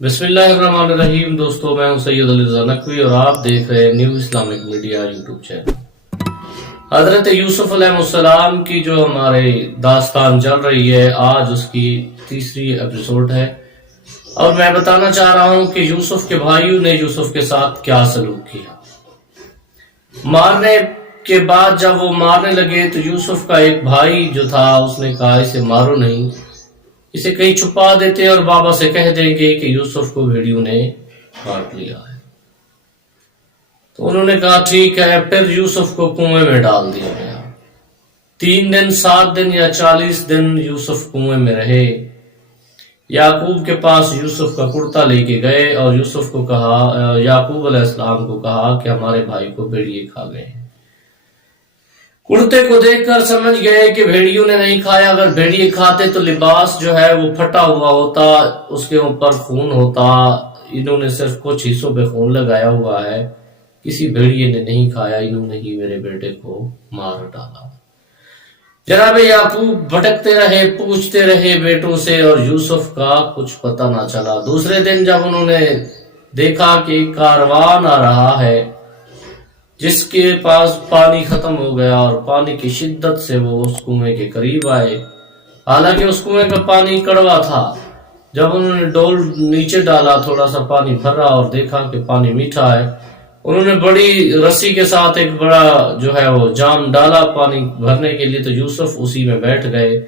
بسم اللہ الرحمن الرحیم دوستو، میں ہوں سید علی رضا نقوی اور آپ دیکھ رہے ہیں new Islamic media YouTube channel. حضرت یوسف علیہ السلام کی جو ہمارے داستان چل رہی ہے، آج اس کی تیسری ایپیسوڈ ہے، اور میں بتانا چاہ رہا ہوں کہ یوسف کے بھائیوں نے یوسف کے ساتھ کیا سلوک کیا۔ مارنے کے بعد جب وہ مارنے لگے تو یوسف کا ایک بھائی جو تھا اس نے کہا اسے مارو نہیں، اسے کہیں چھپا دیتے اور بابا سے کہہ دیں گے کہ یوسف کو بھیڑیوں نے کاٹ لیا ہے۔ تو انہوں نے کہا ٹھیک ہے، پھر یوسف کو کنویں میں ڈال دیا گیا۔ 3 دن 7 دن یا 40 دن یوسف کنویں میں رہے۔ یعقوب کے پاس یوسف کا کرتا لے کے گئے اور یوسف کو کہا، یعقوب علیہ السلام کو کہا کہ ہمارے بھائی کو بھیڑیے کھا گئے ہیں۔ کرتے کو دیکھ کر سمجھ گئے کہ بھیڑیوں نے نہیں کھایا، اگر بھیڑیے کھاتے تو لباس جو ہے وہ پھٹا ہوا ہوتا، اس کے اوپر خون ہوتا۔ انہوں نے صرف کچھ حصوں پہ خون لگایا ہوا ہے، کسی بھیڑیے نے نہیں کھایا، انہوں نے ہی میرے بیٹے کو مار ڈالا۔ جناب یعقوب بھٹکتے رہے، پوچھتے رہے بیٹوں سے، اور یوسف کا کچھ پتہ نہ چلا۔ دوسرے دن جب انہوں نے دیکھا کہ ایک کاروان آ رہا ہے جس کے پاس پانی ختم ہو گیا، اور پانی کی شدت سے وہ اس کنویں کے قریب آئے، حالانکہ اس کنویں کا پانی کڑوا تھا۔ جب انہوں نے ڈول نیچے ڈالا، تھوڑا سا پانی بھرا اور دیکھا کہ پانی میٹھا ہے، انہوں نے بڑی رسی کے ساتھ ایک بڑا جو ہے وہ جام ڈالا پانی بھرنے کے لیے، تو یوسف اسی میں بیٹھ گئے۔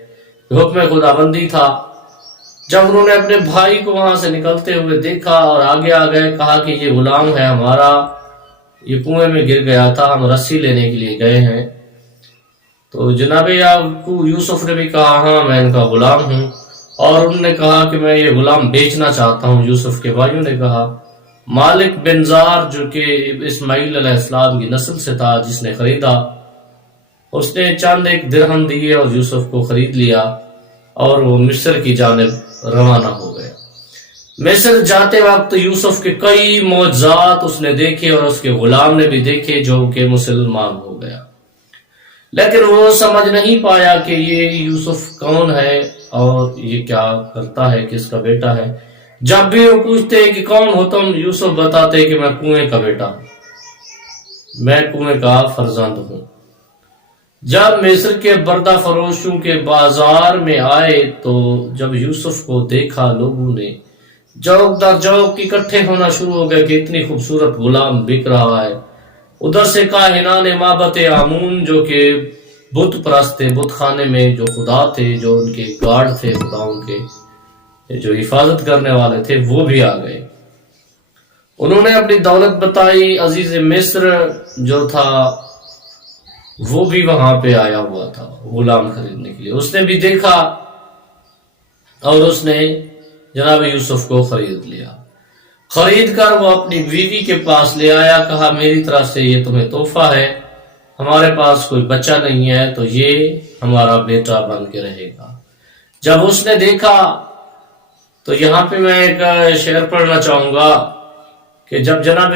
حکم خداوندی تھا۔ جب انہوں نے اپنے بھائی کو وہاں سے نکلتے ہوئے دیکھا اور آگے آ گئے، کہا کہ یہ غلام ہے ہمارا، یہ کنویں میں گر گیا تھا، ہم رسی لینے کے لیے گئے ہیں۔ تو جناب یوسف نے بھی کہا ہاں میں ان کا غلام ہوں، اور انہوں نے کہا کہ میں یہ غلام بیچنا چاہتا ہوں۔ یوسف کے بھائیوں نے کہا مالک بن زار جو کہ اسماعیل علیہ السلام کی نسل سے تھا، جس نے خریدا، اس نے چند ایک درہم دیے اور یوسف کو خرید لیا، اور وہ مصر کی جانب روانہ ہو گیا۔ مصر جاتے وقت یوسف کے کئی معجزات اس نے دیکھے اور اس کے غلام نے بھی دیکھے، جو کہ مسلمان ہو گیا، لیکن وہ سمجھ نہیں پایا کہ یہ یوسف کون ہے اور یہ کیا کرتا ہے، کس کا بیٹا ہے۔ جب بھی وہ پوچھتے کہ کون ہو تم، یوسف بتاتے کہ میں کنویں کا بیٹا ہوں، میں کنویں کا فرزند ہوں۔ جب مصر کے بردہ فروشوں کے بازار میں آئے تو جب یوسف کو دیکھا، لوگوں نے جوک در جوک اکٹھے ہونا شروع ہو گئے کہ اتنی خوبصورت غلام بک رہا ہے۔ ادھر سے کاہنان معبد آمون جو کہ بت پرست تھے، بت خانے میں جو خدا تھے، جو ان کے گارڈ تھے، خداؤں کے جو حفاظت کرنے والے تھے، وہ بھی آ گئے۔ انہوں نے اپنی دولت بتائی۔ عزیز مصر جو تھا وہ بھی وہاں پہ آیا ہوا تھا غلام خریدنے کے لیے، اس نے بھی دیکھا اور اس نے جناب یوسف کو خرید لیا۔ خرید کر وہ اپنی بیوی کے پاس لے آیا، کہا میری طرف سے یہ تمہیں تحفہ ہے، ہمارے پاس کوئی بچہ نہیں ہے تو یہ ہمارا بیٹا بن کے رہے گا۔ جب اس نے دیکھا تو یہاں پہ میں ایک شعر پڑھنا چاہوں گا کہ جب جناب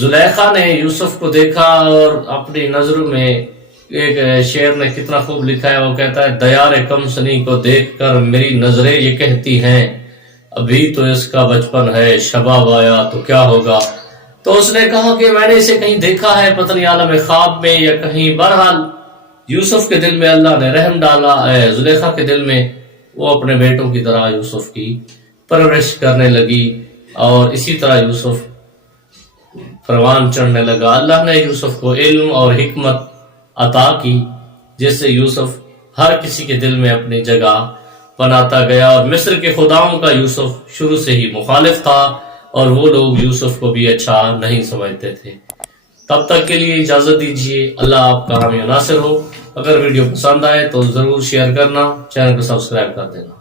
زلیخا نے یوسف کو دیکھا، اور اپنی نظروں میں ایک شعر نے کتنا خوب لکھا ہے، وہ کہتا ہے دیار کم سنی کو دیکھ کر میری نظریں یہ کہتی ہیں ابھی تو اس کا بچپن ہے، شباب آیا تو کیا ہوگا۔ تو اس نے کہا کہ میں نے اسے کہیں دیکھا ہے، پتہ نہیں عالم خواب میں یا کہیں۔ بہرحال یوسف کے دل میں اللہ نے رحم ڈالا، زلیخا کے دل میں، وہ اپنے بیٹوں کی طرح یوسف کی پرورش کرنے لگی، اور اسی طرح یوسف پروان چڑھنے لگا۔ اللہ نے یوسف کو علم اور حکمت عطا کی، جس سے یوسف ہر کسی کے دل میں اپنی جگہ بناتا گیا، اور مصر کے خداؤں کا یوسف شروع سے ہی مخالف تھا، اور وہ لوگ یوسف کو بھی اچھا نہیں سمجھتے تھے۔ تب تک کے لیے اجازت دیجیے، اللہ آپ کا حامی و ناصر ہو۔ اگر ویڈیو پسند آئے تو ضرور شیئر کرنا، چینل کو سبسکرائب کر دینا۔